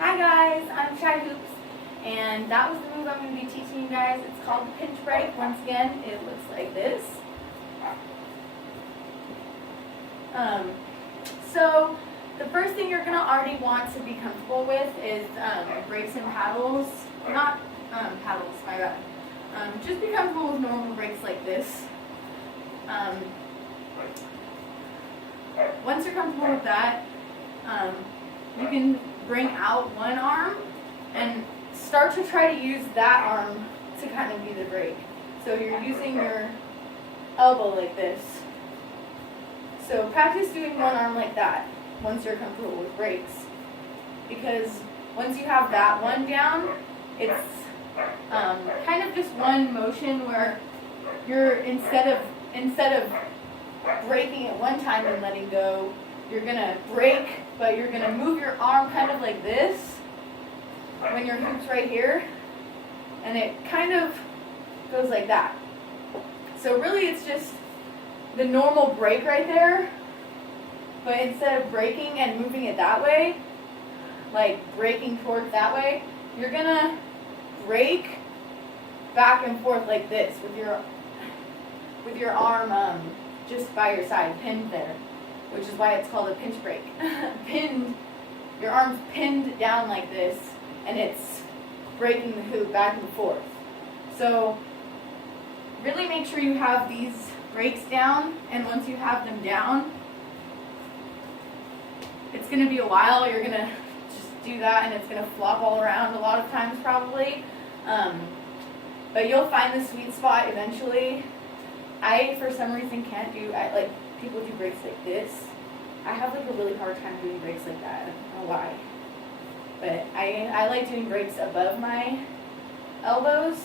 Hi guys, I'm Shyhoopz, and that was the move I'm going to be teaching you guys. It's called the pinch break. Once again, it looks like this. So the first thing you're going to already want to be comfortable with is breaks and paddles. Not paddles, my bad. Just be comfortable with normal breaks like this. Once you're comfortable with that, you can bring out one arm and start to try to use that arm to kind of be the break. So you're using your elbow like this. So practice doing one arm like that once you're comfortable with breaks. Because once you have that one down, it's kind of just one motion where you're instead of breaking at one time and letting go, you're gonna break, but you're gonna move your arm kind of like this when your hoop's right here, and it kind of goes like that. So really it's just the normal break right there, but instead of breaking and moving it that way, like breaking towards that way, you're gonna break back and forth like this with your arm just by your side, pinned there, which is why it's called a pinch break. Pinned, your arm's pinned down like this, and it's breaking the hoop back and forth. So really make sure you have these breaks down, and once you have them down, it's going to be a while. You're going to just do that, and it's going to flop all around a lot of times probably. But you'll find the sweet spot eventually. I, for some reason, can't do, like, people do breaks like this. I have, like, a really hard time doing breaks like that. I don't know why. But I like doing breaks above my elbows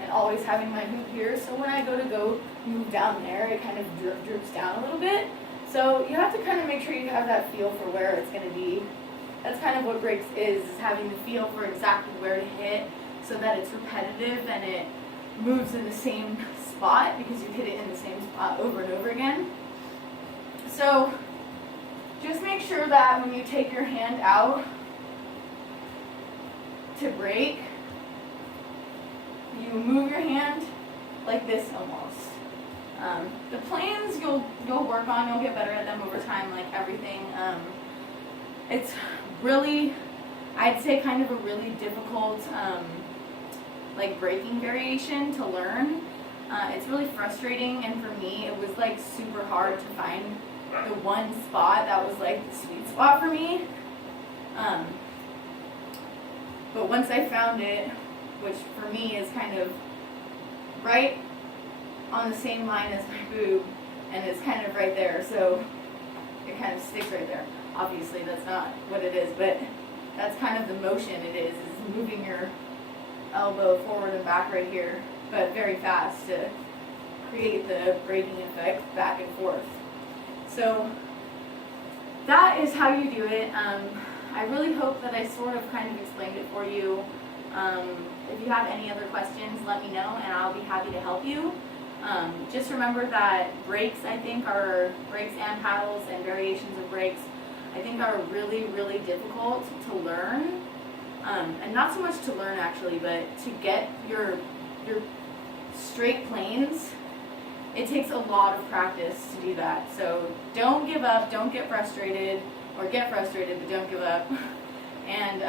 and always having my hoop here. So when I go move down there, it kind of droops down a little bit. So you have to kind of make sure you have that feel for where it's going to be. That's kind of what breaks is having the feel for exactly where to hit so that it's repetitive and it moves in the same spot because you hit it in the same spot over and over again. So just make sure that when you take your hand out to break, you move your hand like this almost. The planes you'll work on, you'll get better at them over time, like everything. It's really, I'd say, kind of a really difficult like breaking variation to learn. It's really frustrating, and for me it was like super hard to find the one spot that was like the sweet spot for me. But once I found it, which for me is kind of right on the same line as my boob, and it's kind of right there, so it kind of sticks right there. Obviously that's not what it is, but that's kind of the motion it is moving your elbow forward and back right here, but very fast to create the breaking effect back and forth. So that is how you do it. I really hope that I sort of kind of explained it for you. If you have any other questions, let me know and I'll be happy to help you. Just remember that breaks, I think, are breaks and paddles and variations of breaks, I think are really, really difficult to learn. And not so much to learn actually, but to get your straight planes, it takes a lot of practice to do that. So don't give up, don't get frustrated, or get frustrated, but don't give up. And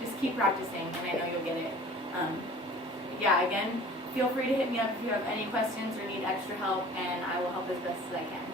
just keep practicing, and I know you'll get it. Yeah, again, feel free to hit me up if you have any questions or need extra help, and I will help as best as I can.